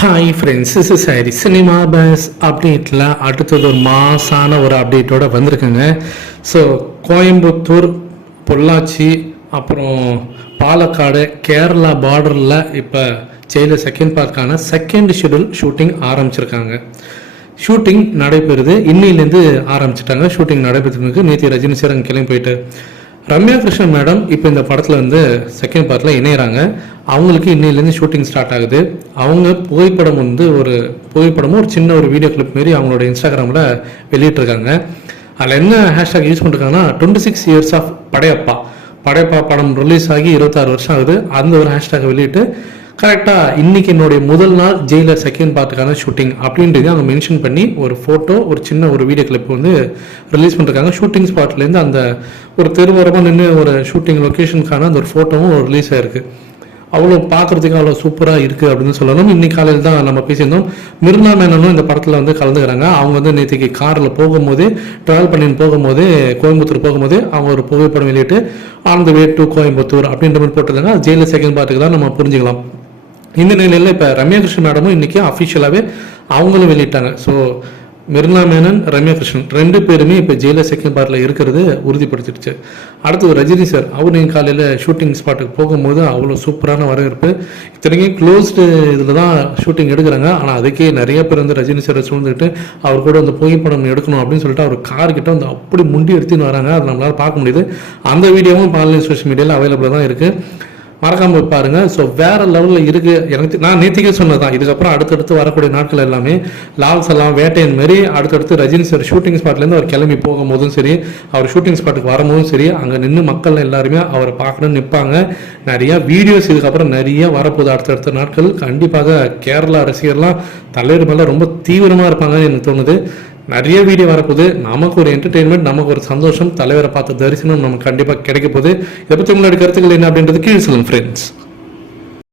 Hi friends is sorry cinema buzz அப்டேட்டில் அடுத்தது ஒரு மாசான ஒரு அப்டேட்டோட வந்திருக்குங்க. ஸோ கோயம்புத்தூர் பொள்ளாச்சி அப்புறம் பாலக்காடு கேரளா பார்டரில் இப்போ ஜெயிலர் செகண்ட் பார்க்கான செகண்ட் ஷெடியூல் ஷூட்டிங் ஆரம்பிச்சிருக்காங்க. ஷூட்டிங் நடைபெறுது. இன்னிலேருந்து ஆரம்பிச்சிட்டாங்க. ஷூட்டிங் நடைபெறதுக்கு நேற்று ரஜினி சார் அங்கே கிளம்பி போயிட்டு ரம்யா கிருஷ்ணன் மேடம் இப்போ இந்த படத்தில் வந்து செகண்ட் பார்ட்டில் இணையறாங்க. அவங்களுக்கு இன்னிலேருந்து ஷூட்டிங் ஸ்டார்ட் ஆகுது. அவங்க புகைப்படம் வந்து ஒரு புகைப்படமும் ஒரு சின்ன ஒரு வீடியோ கிளிப் மாரி அவங்களோட இன்ஸ்டாகிராமில் வெளியிட்டிருக்காங்க. அதில் என்ன hashtag use பண்ணிருக்காங்கன்னா twenty six years of Padayappa. Padayappa படம் ரிலீஸ் ஆகி இருபத்தாறு வருஷம் ஆகுது. அந்த ஒரு ஹேஷ்டாக் வெளியிட்டு கரெக்டாக இன்றைக்கி என்னுடைய முதல் நாள் ஜெயிலர் செகண்ட் பார்ட்டுக்கான ஷூட்டிங் அப்படின்றது அவங்க மென்ஷன் பண்ணி ஒரு ஃபோட்டோ ஒரு சின்ன ஒரு வீடியோ கிளிப் வந்து ரிலீஸ் பண்ணிருக்காங்க. ஷூட்டிங் ஸ்பாட்லேருந்து அந்த ஒரு தெருவோரமாக நின்று ஒரு ஷூட்டிங் லொக்கேஷனுக்கான அந்த ஒரு ஃபோட்டோவும் ரிலீஸ் ஆயிருக்கு. அவ்வளோ பார்க்குறதுக்கு அவ்வளோ சூப்பராக இருக்குது அப்படின்னு சொல்லணும். இன்னைக்கு காலையில் தான் நம்ம பேசியிருந்தோம். மிர்னா மேனனும் இந்த படத்தில் வந்து கலந்துக்கிறாங்க. அவங்க வந்து நேற்றுக்கு காரில் போகும்போது ட்ராவல் பண்ணின்னு போகும்போது கோயம்புத்தூர் போகும்போது அவங்க ஒரு புகைப்படம் வெளியிட்டு on the way to Coimbatore அப்படின்ற மாதிரி போட்டிருந்தாங்க. ஜெயிலில் செகண்ட் பார்ட்டுக்கு தான் நம்ம புரிஞ்சுக்கலாம். இந்த நிலையில் இப்போ ரம்யா கிருஷ்ணன் மேடமும் இன்றைக்கி அஃபிஷியலாகவே அவங்களும் வெளியிட்டாங்க. ஸோ மெர்னா மேனன் ரம்யா கிருஷ்ணன் ரெண்டு பேருமே இப்போ ஜெயிலில் செகண்ட் பார்ட்டில் இருக்கிறது உறுதிப்படுத்திடுச்சு. அடுத்து ரஜினி சார் அவர் நீங்கள் காலையில் ஷூட்டிங் ஸ்பாட்டுக்கு போகும்போது அவ்வளோ சூப்பரான வரவேற்பு. இத்தனைக்கும் க்ளோஸ்டு இதில் தான் ஷூட்டிங் எடுக்கிறாங்க. ஆனால் அதுக்கே நிறைய பேர் வந்து ரஜினி சாரை சூழ்ந்துக்கிட்டு அவர் கூட அந்த புகைப்படம் எடுக்கணும் அப்படின்னு சொல்லிட்டு அவர் கார் கிட்ட வந்து அப்படி முண்டி எடுத்துன்னு வராங்க. அதை நம்மளால் பார்க்க முடியுது. அந்த வீடியோவும் இப்போ ஆன்லைன் சோஷியல் மீடியாவில் அவைலபிளாக தான் இருக்குது மறக்காம பாருங்கள் பாருங்க. ஸோ வேற லெவலில் இருக்கு. எனக்கு நான் நான் நேத்திக்கே சொன்னதான் இதுக்கப்புறம் அடுத்தடுத்து வரக்கூடிய நாட்கள் எல்லாமே லால் சலாம் வேட்டையின் மாரி அடுத்தடுத்து ரஜினி சார் ஷூட்டிங் ஸ்பாட்லேருந்து அவர் கிளம்பி போகும்போதும் சரி அவர் ஷூட்டிங் ஸ்பாட்டுக்கு வரும்போதும் சரி அங்கே நின்று மக்கள் எல்லாருமே அவரை பார்க்கணும்னு நிற்பாங்க நிறைய வீடியோஸ் இதுக்கப்புறம் நிறைய வரப்போகுது. அடுத்தடுத்த நாட்கள் கண்டிப்பாக கேரளா ரசிகர்லாம் தலைவர் மேலே ரொம்ப தீவிரமாக இருப்பாங்கன்னு எனக்கு தோணுது. நிறைய வீடியோ வரப்போகுது. நமக்கு ஒரு என்டர்டெயின்மெண்ட் நமக்கு ஒரு சந்தோஷம். தலைவரை பார்த்த தரிசனம் நமக்கு கண்டிப்பாக கிடைக்க போகுது. இதை பற்றி உங்களோட கருத்துக்கள் என்ன அப்படின்றது கீழ் சொல்லுங்க ஃப்ரெண்ட்ஸ்